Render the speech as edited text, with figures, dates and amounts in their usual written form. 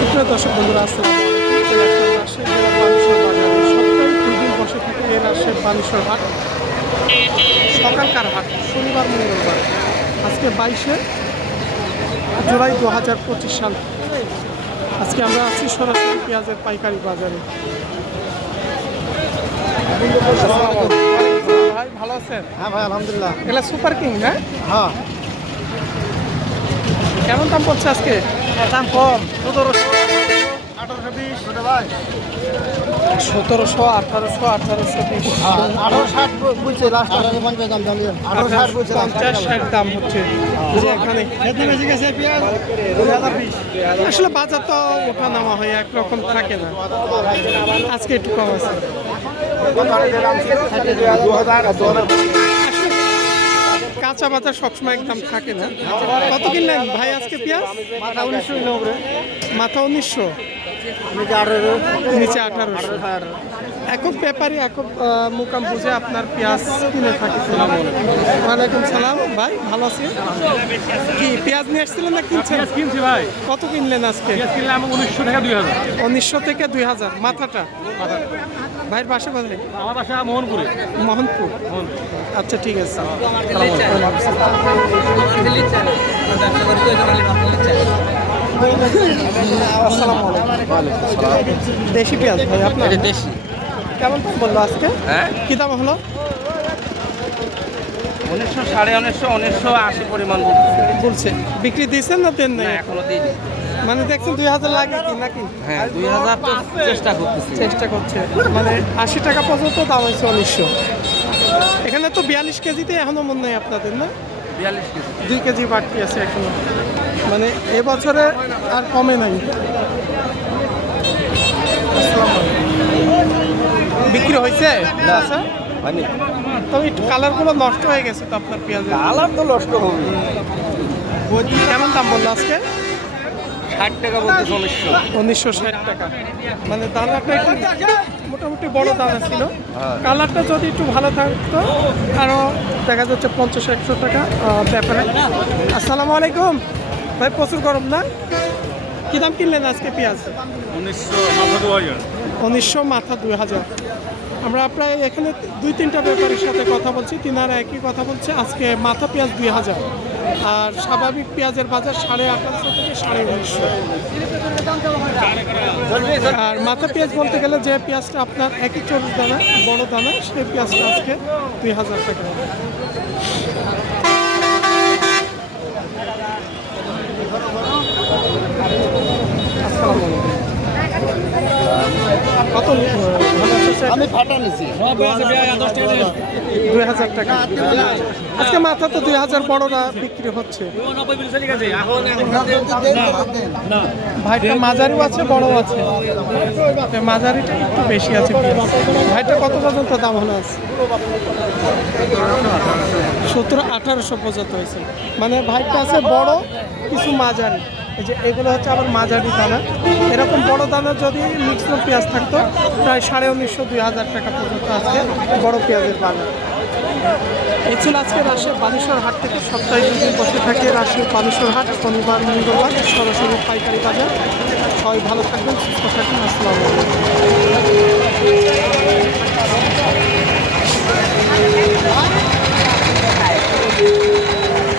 সুপ্রিয় দর্শক বন্ধুরা, আসসালামু আলাইকুম। রাজশাহী জেলার বানেশ্বর বাজারে সপ্তাহে 2 দিন বসে থাকে এই রাজশাহীর বানেশ্বর হাট। সকালকার হাট শনিবার মঙ্গলবার। আজকে 22শে জুলাই 2025 সাল। আজকে আমরা আছি সরাসরি পেঁয়াজের পাইকারি বাজারে। ভাই ভালো আছেন? হ্যাঁ ভাই, আলহামদুলিল্লাহ। এগুলা সুপার কিং না? হ্যাঁ, কেমন দাম পড়ছে আজকে? দাম কম, 1700, 1820 ভাই। 1700, 1800, 1820, 1860 বলছে লাস্ট, 1850 দাম জানিয়ে 1860 বলছে লাস্ট। 50-60 দাম হচ্ছে যে এখানে। খেতে বেশি গেছে পেঁয়াজ 2020। আসলে বাজার তো ওঠা নামা হয়, একরকম থাকে না। আজকে একটু কম আছে। কাঁচা বাজার সবসময় একদম থাকে না। কত কিনলেন ভাই আজকে পেঁয়াজ? মাথা 1900 নিল উপরে, মাথা 1900, নিচে 1800, নিচে 1800। একক ব্যাপারী একক মুকাম বুঝে আপনার পেঁয়াজ কিনে থাকে। ওয়ালাইকুম সালাম ভাই, ভালো আছি। কি পেঁয়াজ নিয়ে আসছিলেন না কিনছেন? কিনছি ভাই। কত কিনলেন আজকে? কিনলে আমি 1900 থেকে 2000। 1900 থেকে 2000 মাথাটা। ভাইয়ের বাসা কোথায়? আমার বাসা মোহনপুরে। মোহনপুর। আচ্ছা ঠিক আছে। আসসালামু আলাইকুম। দেশি পেঁয়াজ ভাই আপনার? দেশি। কেমন দাম বললো আজকে? হ্যাঁ, কি দাম হলো? 1900, 1950, 1980 পরিমাণ বলতেছে। বলছে বিক্রি দিয়েছেন না দেন না, নাই? এখনো দিইনি। মানে দেখছেন 2000 লাগে কি নাকি? হ্যাঁ, 2000 তো চেষ্টা করতেছি। চেষ্টা করছে মানে 80 টাকা পর্যন্ত দাম হয়েছে 1900। এখানে তো 42 কেজিতে এখনো মনে হয় আপনাদের না? 42 কেজি। 2 কেজি বাড়তি আছে এখনো, মানে এবছরে আর কমে নাই। আসসালামু আলাইকুম। বিক্রি হয়েছে? আচ্ছা, হয়নি। তবে একটু কালারগুলো নষ্ট হয়ে গেছে তো আপনার পেঁয়াজের। কালার তো নষ্ট হবে। কেমন দাম বললো আজকে? 60 টাকা বলতেছে 1900। 1960 টাকা। মানে দানাটা একটু মোটামুটি বড় দানা ছিল। কালারটা যদি একটু ভালো থাকতো আরও দেখা যাচ্ছে 50-100 টাকা ব্যাপারে। আসসালামু আলাইকুম ভাই, প্রচুর গরম না? কী দাম কিনলেন আজকে পেঁয়াজ? 1900 মাথা 2000। আমরা প্রায় এখানে 2-3টা ব্যাপারীর সাথে কথা বলছি, তিনারা একই কথা বলছে। আজকে মাথা পেঁয়াজ 2000 আর স্বাভাবিক পেঁয়াজের বাজার 1850 থেকে 1950। আর মাথা পেঁয়াজ বলতে গেলে যে পেঁয়াজটা আপনার 140 দানা বড় দানা, সেই পেঁয়াজটা আজকে 2000 টাকা। আসসালামু আলাইকুম। কত ভালো আছে? আমি ফাটা নিছি 2000 টাকা। আজকে মাথা তো 2000 বড়রা বিক্রি হচ্ছে। ভাইটা মাঝারিও আছে বড় আছে, মাঝারিটা একটু বেশি আছে। ভাইটা কত পর্যন্ত দাম হলো আছে? 1700-1800 পর্যন্ত হয়েছে। মানে ভাইটা আছে বড় কিছু মাঝারি। এই যে এগুলো হচ্ছে আবার মাঝারি দানা। এরকম বড় দানা যদি মিক্সড পেঁয়াজ থাকতো প্রায় 1950-2000 টাকা পর্যন্ত আজকে বড় পেঁয়াজের বাজার। এই ছিল আজকে রাজশাহীর বানেশ্বর হাট থেকে সপ্তাহে 2 দিন বসে থাকে রাজশাহীর বানেশ্বর হাট, শনিবার মঙ্গলবার সরাসরি পাইকারি বাজার। সবাই ভালো থাকবেন, সুস্থ থাকবেন। আসসালামু আলাইকুম।